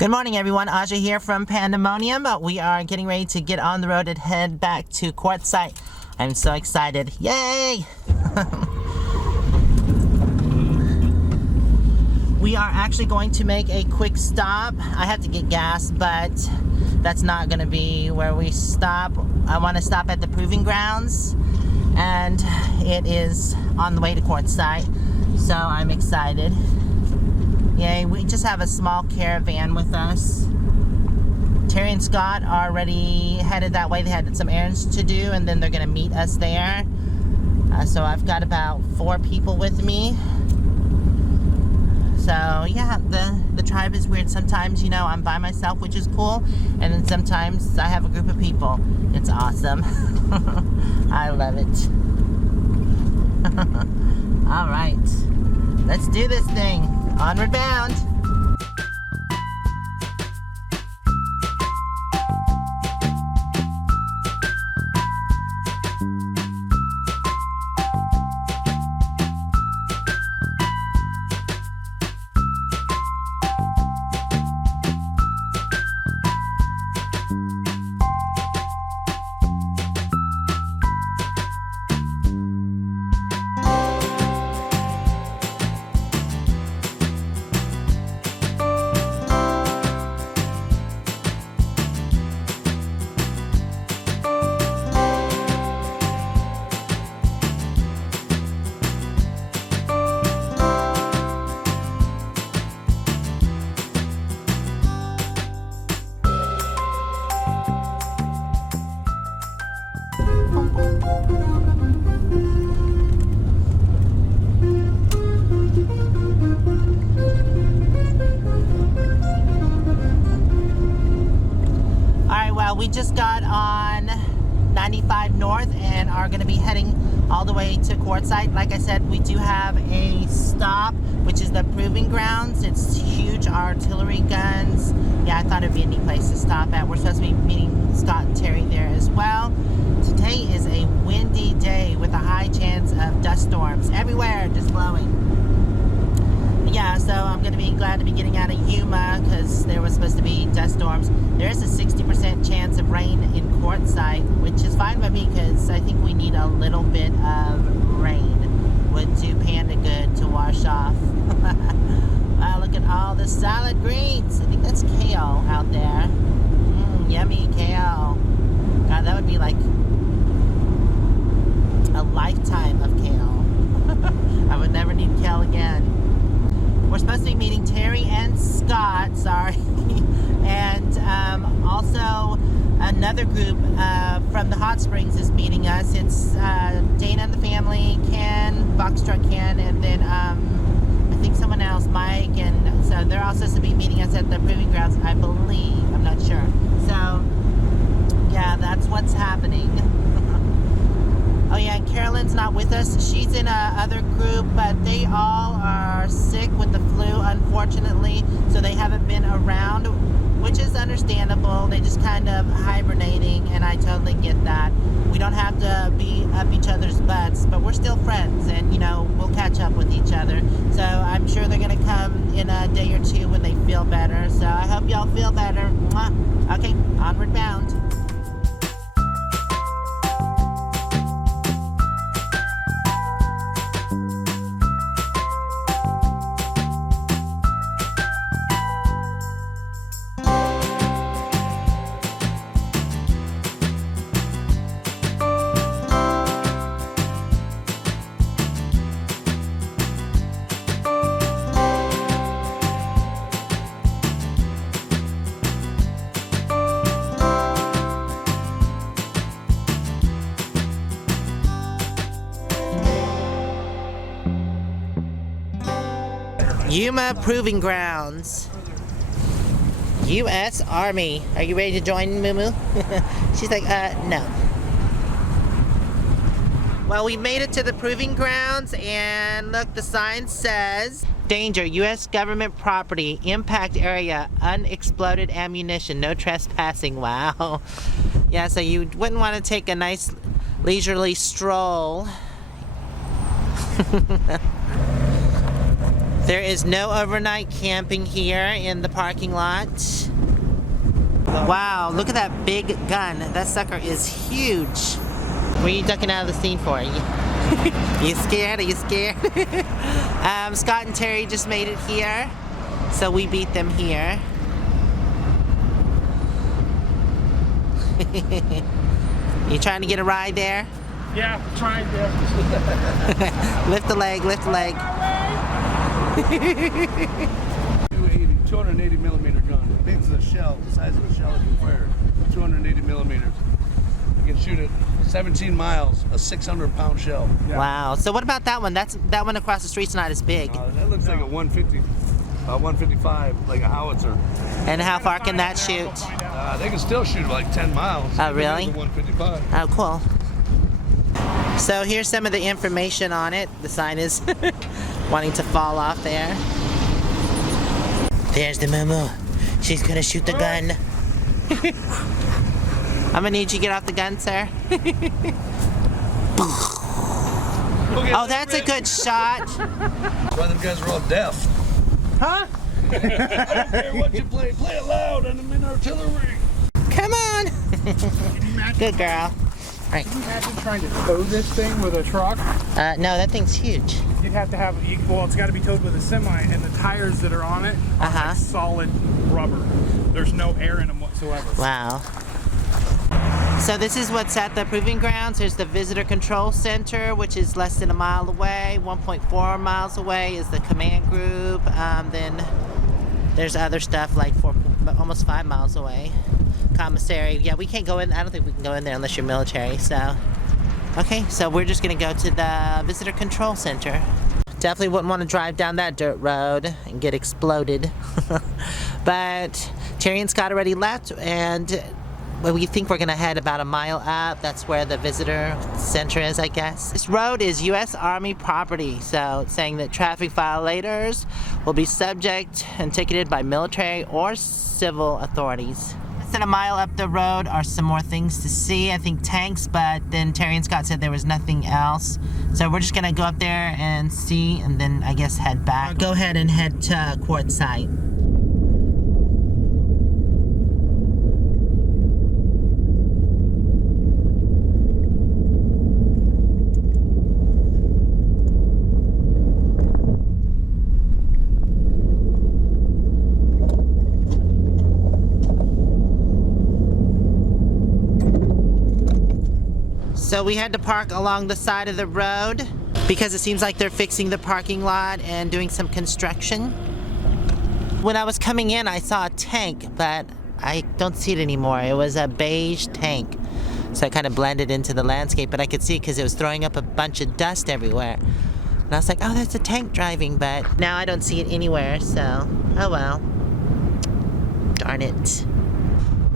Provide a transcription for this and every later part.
Good morning, everyone. Aja here from Pandamonium. We are getting ready to get on the road and head back to Quartzsite. I'm so excited. Yay! We are actually going to make a quick stop. I have to get gas, but that's not going to be where we stop. I want to stop at the Proving Grounds, and it is on the way to Quartzsite, so I'm excited. Yay, we just have a small caravan with us. Terry and Scott are already headed that way. They had some errands to do, and then they're going to meet us there. So I've got about 4 people with me. So yeah, the tribe is weird. Sometimes, you know, I'm by myself, which is cool, and then sometimes I have a group of people. It's awesome. I love it. All right, let's do this thing. Onward Bound. We just got on 95 North and are going to be heading all the way to Quartzsite. Like I said, we do have a stop, which is the Proving Grounds. It's huge artillery guns. Yeah, I thought it'd be a neat place to stop at. We're supposed to be meeting Scott and Terry there as well. Today is a windy day with a high chance of dust storms everywhere, just blowing. Yeah, so I'm going to be glad to be getting out of Yuma because there was supposed to be dust storms. There is a 60% chance of rain in Quartzsite, which is fine by me because I think we need a little bit of rain. Would do Panda good to wash off. Wow, look at all the salad greens. I think that's kale out there. Yummy kale. God, that would be like a lifetime of kale. I would never need kale again. We're supposed to be meeting Terry and Scott, sorry, and also another group from the Hot Springs is meeting us. It's Dana and the family, Ken, Boxtruck Ken, and then I think someone else, Mike, and so they're all supposed to be meeting us at the Proving Grounds, I believe. I'm not sure. So, yeah, that's what's happening. Oh yeah, and Carolyn's not with us. She's in a other group, but they all are sick with the flu, unfortunately, so they haven't been around, which is understandable. They just kind of hibernating, and I totally get that. We don't have to be up each other's butts, but we're still friends, and, you know, we'll catch up with each other. So I'm sure they're going to come in a day or two when they feel better, so I hope y'all feel better. Mwah. Okay, onward bound. Yuma Proving Grounds. U.S. Army. Are you ready to join, Moo-moo? She's like, no. Well, we made it to the Proving Grounds, and look, the sign says, Danger, U.S. government property, impact area, unexploded ammunition, no trespassing. Wow. Yeah, so you wouldn't want to take a nice leisurely stroll There is no overnight camping here in the parking lot. Wow, look at that big gun. That sucker is huge. What are you ducking out of the scene for? You scared? Are you scared? Scott and Terry just made it here, so we beat them here. You trying to get a ride there? Yeah, trying to. Lift the leg, lift the leg. 280 millimeter gun. Big as a shell, the size of a shell you can fire. 280 millimeters. You can shoot it 17 miles, a 600-pound shell. Yeah. Wow. So what about that one? That one across the street's not as big. That looks like a 155, like a howitzer. And how far can that shoot? They can still shoot like 10 miles. Oh, really? 155. Oh, cool. So here's some of the information on it. The sign is wanting to fall off there. There's the Moo-moo. She's gonna shoot the gun. I'm gonna need you to get off the gun, sir. Oh, that's a good shot. That's why them guys are all deaf. Huh? I don't care what you play it loud, and I'm in artillery. Come on. Good girl. All right. Can you imagine trying to tow this thing with a truck? No, that thing's huge. You'd have to have, well, it's got to be towed with a semi, and the tires that are on it are like solid rubber. There's no air in them whatsoever. Wow. So this is what's at the Proving Grounds. There's the Visitor Control Center, which is less than a mile away. 1.4 miles away is the command group. Then there's other stuff like almost 5 miles away. Commissary. Yeah, we can't go in. I don't think we can go in there unless you're military. So, okay. So we're just gonna go to the Visitor Control Center. Definitely wouldn't want to drive down that dirt road and get exploded. But Terry and Scott already left, and we think we're gonna head about a mile up. That's where the visitor center is, I guess. This road is U.S. Army property, so it's saying that traffic violators will be subject and ticketed by military or civil authorities. Less than a mile up the road are some more things to see. I think tanks, but then Terry and Scott said there was nothing else. So we're just gonna go up there and see, and then I guess head back. Go ahead and head to Quartzsite. So we had to park along the side of the road because it seems like they're fixing the parking lot and doing some construction. When I was coming in, I saw a tank, but I don't see it anymore. It was a beige tank. So it kind of blended into the landscape, but I could see it because it was throwing up a bunch of dust everywhere. And I was like, oh, that's a tank driving, but now I don't see it anywhere, so oh well. Darn it.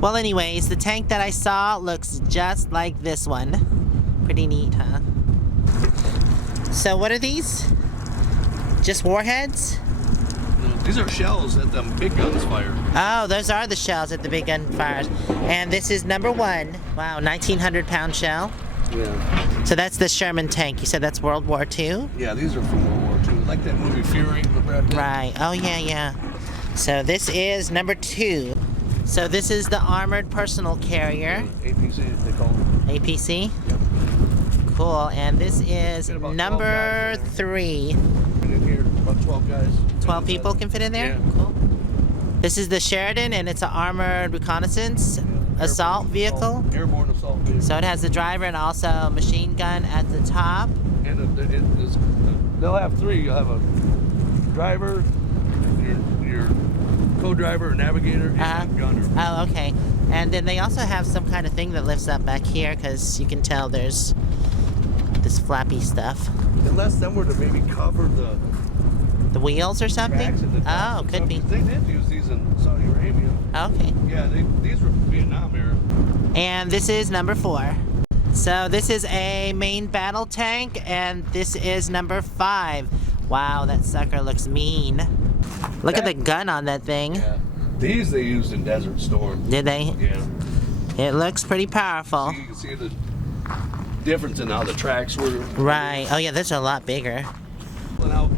Well, anyways, the tank that I saw looks just like this one. Pretty neat, huh? So what are these? Just warheads? No, these are shells that them big guns fire. Oh, those are the shells that the big gun fires. And this is number 1. Wow, 1,900-pound shell. Yeah. So that's the Sherman Tank. You said that's World War II? Yeah, these are from World War II. Like that movie Fury with Brad Pitt. Right. Oh, yeah, yeah. So this is number 2. So this is the Armored Personal Carrier. APC, they call it. APC? Yep. Cool. And this is number 3. In here, about 12 guys. 12 people can fit in there? Yeah. Cool. This is the Sheridan, and it's an armored reconnaissance assault vehicle. Airborne assault vehicle. So it has the driver and also a machine gun at the top. And they'll have 3. You'll have a driver, your co-driver or navigator, and gunner. Oh, okay. And then they also have some kind of thing that lifts up back here because you can tell there's this flappy stuff. Unless them were to maybe cover the wheels or something? The oh, could be. They did use these in Saudi Arabia. Okay. Yeah, these were Vietnam era. And this is number 4. So this is a main battle tank, and this is number 5. Wow, that sucker looks mean. Look at the gun on that thing. Yeah. These they used in Desert Storm. Did they? Yeah. It looks pretty powerful. You can see the difference in how the tracks were. Right. Oh yeah, this is a lot bigger. Out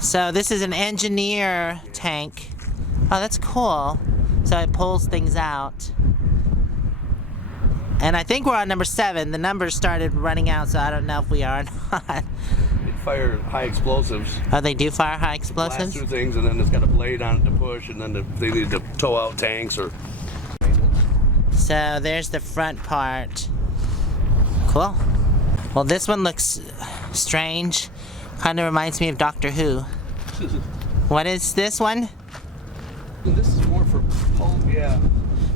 So this is an engineer tank. Oh, that's cool. So it pulls things out. And I think we're on number 7. The numbers started running out, so I don't know if we are or not. They fire high explosives. Oh, they do fire high Blast explosives? through things, and then it's got a blade on it to push, and then they need to tow out tanks or. So there's the front part. Cool. Well, this one looks strange. Kind of reminds me of Doctor Who. What is this one? This is more for yeah.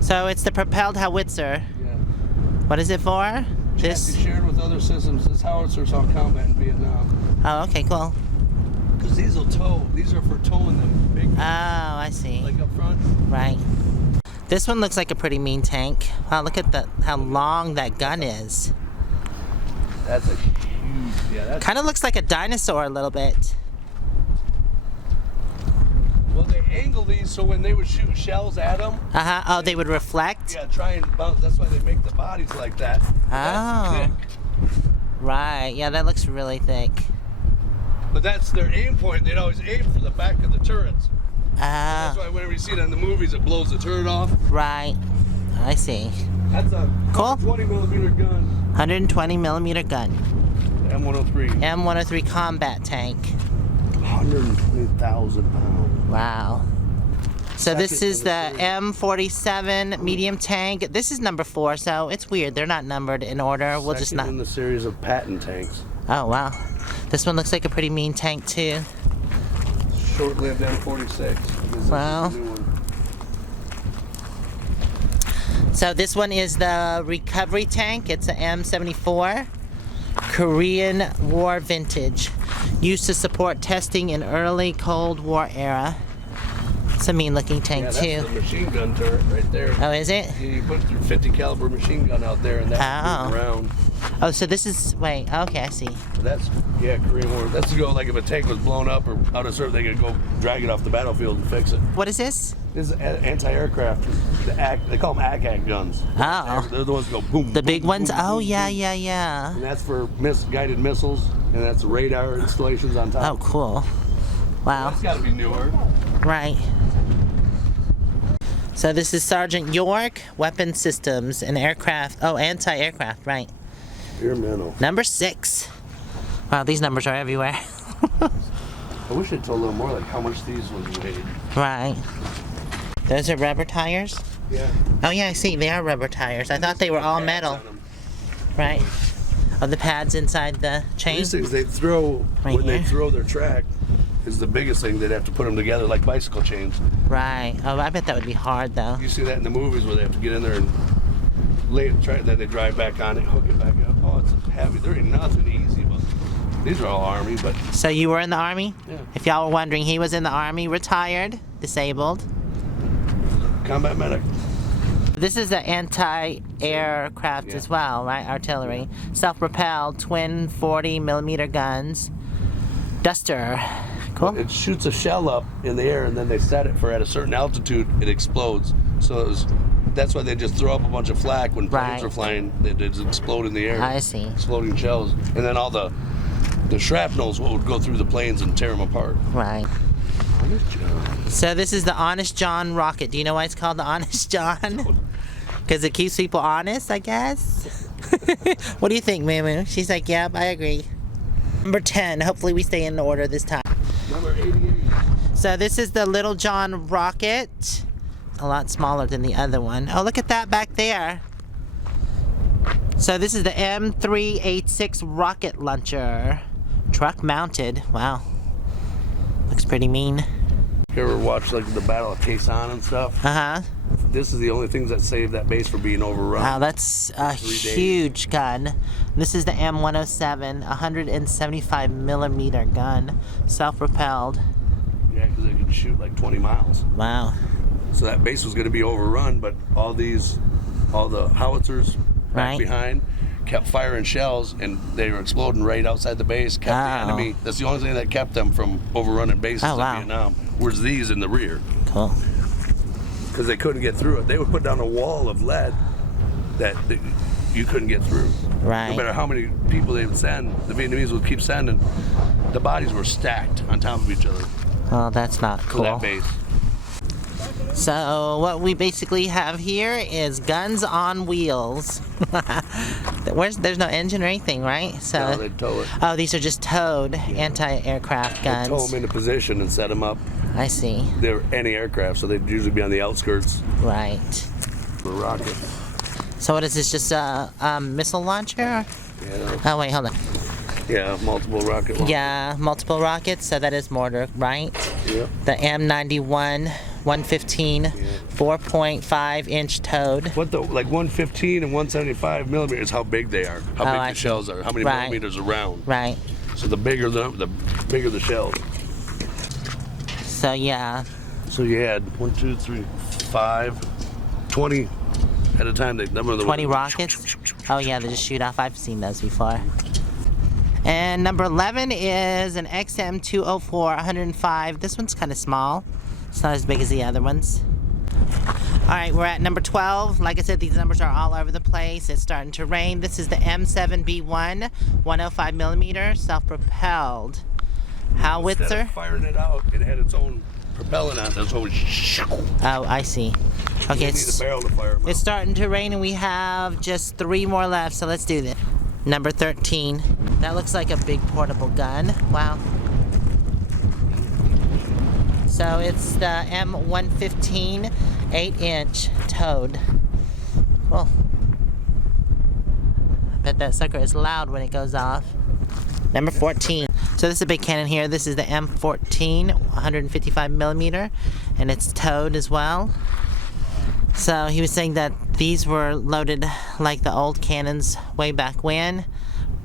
So it's the propelled howitzer. Yeah. What is it for? This shared with other systems. This howitzer saw combat in Vietnam. Oh, okay, cool. Because these will tow. These are for towing them big. Oh, I see. Like up front. Right. This one looks like a pretty mean tank. Wow, look at how long that gun is. That's a huge. Yeah. That's. Kind of looks like a dinosaur a little bit. Well, they angle these so when they would shoot shells at them. Oh, they would reflect? Yeah, try and bounce. That's why they make the bodies like that. Oh. Right. Yeah, that looks really thick. But that's their aim point. They'd always aim for the back of the turrets. Ah. That's why whenever you see it in the movies, it blows the turret off. Right. I see. That's a Cool. 120 millimeter gun. 120 millimeter gun. M103. M103 combat tank. 120,000 pounds. Wow. So this is the M47 Medium Tank. This is number 4, so it's weird. They're not numbered in order. We'll just not. in the series of patent tanks. Oh, wow. This one looks like a pretty mean tank, too. Short-lived M46. Wow. So this one is the recovery tank. It's a M74. Korean War vintage. Used to support testing in early Cold War era. It's a mean looking tank that's too. the machine gun turret right there. Oh, is it? Yeah, you put your 50 caliber machine gun out there and that's moving around. Oh, so this is, wait, okay, I see. That's, yeah, Korean War. That's to go, like if a tank was blown up or out of service, they could go drag it off the battlefield and fix it. What is this? This is anti-aircraft. They call them ACAC guns. Oh. They're the ones that go boom. The big boom, ones? boom, Oh, boom, yeah, boom. yeah. And that's for guided missiles, and that's radar installations on top. Oh, cool. Wow. That's got to be newer. Right. So this is Sergeant York, Weapon Systems and Aircraft. Oh, anti-aircraft, right. Pyramidal. Number 6. Wow, these numbers are everywhere. I wish it told a little more like how much these ones weighed. Right. Those are rubber tires? Yeah. Oh yeah, I see. They are rubber tires. I thought they were all metal. Right. Oh, the pads inside the chain? These things they throw, Right when they here? throw their track, is the biggest thing. They'd have to put them together like bicycle chains. Right. Oh, I bet that would be hard though. You see that in the movies where they have to get in there and lay it, then they drive back on it, hook it back up. Oh, it's heavy. There ain't nothing easy about it. These are all Army, but So you were in the Army? Yeah. If y'all were wondering, he was in the Army, retired, disabled. combat medic. This is the anti-aircraft Yeah. as well, right? Artillery. Self-propelled, twin 40 millimeter guns. Duster. Cool. It shoots a shell up in the air, and then they set it for at a certain altitude, it explodes. So that's why they just throw up a bunch of flak when planes Right. are flying. They just explode in the air. I see. Exploding shells, and then all the shrapnel's what would go through the planes and tear them apart. Right. So this is the Honest John rocket. Do you know why it's called the Honest John? Because it keeps people honest, I guess. What do you think, Moo-moo? She's like, yep, I agree. Number 10. Hopefully we stay in order this time. Number 88. So this is the Little John rocket. A lot smaller than the other one. Oh, look at that back there. So this is the M386 rocket launcher. Truck mounted. Wow. Looks pretty mean. You ever watch like the Battle of Quezon and stuff? Uh-huh. This is the only things that saved that base from being overrun. Wow, that's a 3 days. huge gun. This is the M107, 175 millimeter gun. Self-propelled. Yeah, because it could shoot like 20 miles. Wow. So that base was going to be overrun, but all the howitzers back Right. behind kept firing shells, and they were exploding right outside the base, kept the enemy. That's the only thing that kept them from overrunning bases Oh, wow. in Vietnam, was these in the rear. Cool. Because they couldn't get through it. They would put down a wall of lead that you couldn't get through. Right. No matter how many people they would send, the Vietnamese would keep sending. The bodies were stacked on top of each other Oh, that's not for that cool. base. So what we basically have here is guns on wheels. There's no engine or anything, right? So. No, they'd tow it. Oh, these are just towed anti-aircraft guns. They'd tow them into position and set them up. I see. They're anti-aircraft, so they'd usually be on the outskirts. Right. The rocket. So what is this? Just a missile launcher? Yeah. Oh wait, hold on. Yeah, multiple rocket launchers. Yeah, multiple rockets. So that is mortar, right? Yep. The M91 115 4.5 inch towed. What the, like 115 and 175 millimeters, how big they are, how big I the see. shells are, how many Right. millimeters around. Right. So the bigger the bigger the shells. So yeah. So you had 1, 2, 3, 5, 20 at a time. They number of the 20 rockets. Oh yeah, they just shoot off. I've seen those before. And number 11 is an XM204 105. This one's kind of small. It's not as big as the other ones. All right, we're at number 12. Like I said, these numbers are all over the place. It's starting to rain. This is the M7B1 105 millimeter self-propelled Instead howitzer. of firing it out, it had its own propellant on it. Its own. Oh, I see. Okay, You need a barrel to fire 'em it's out. starting to rain and we have just 3 more left, so let's do this. Number 13. That looks like a big portable gun. Wow. So it's the M115 8-inch towed. Cool. I bet that sucker is loud when it goes off. Number 14. So this is a big cannon here. This is the M14 155 millimeter, and it's towed as well. So he was saying that these were loaded like the old cannons way back when,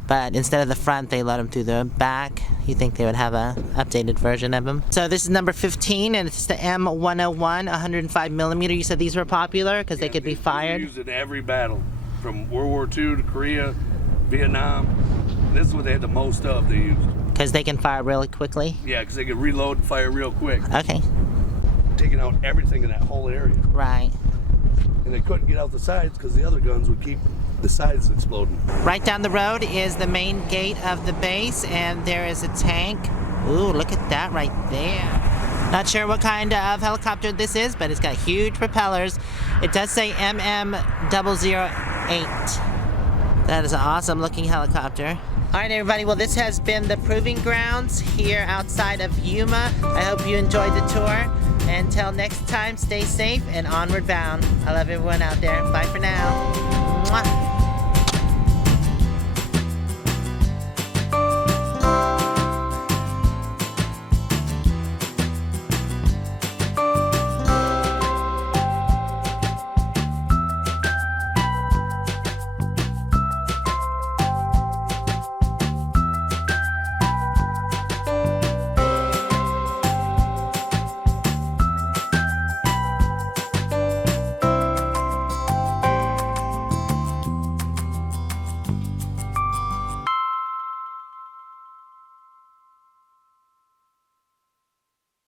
but instead of the front, they load them through the back. You think they would have a updated version of them. So this is number 15, and it's the M101 105 millimeter. You said these were popular because they could be These were fired. used in every battle, from World War II to Korea, Vietnam. This is what they had the most of. They used. Because they can fire really quickly. Yeah, because they could reload and fire real quick, Okay, taking out everything in that whole area. right. And they couldn't get out the sides because the other guns would keep the sides exploding. Right down the road is the main gate of the base, and there is a tank. Ooh, look at that right there. Not sure what kind of helicopter this is, but it's got huge propellers. It does say MM008. That is an awesome looking helicopter. All right, everybody, well, this has been the Proving Grounds here outside of Yuma. I hope you enjoyed the tour. Until next time, stay safe and onward bound. I love everyone out there. Bye for now. Mwah.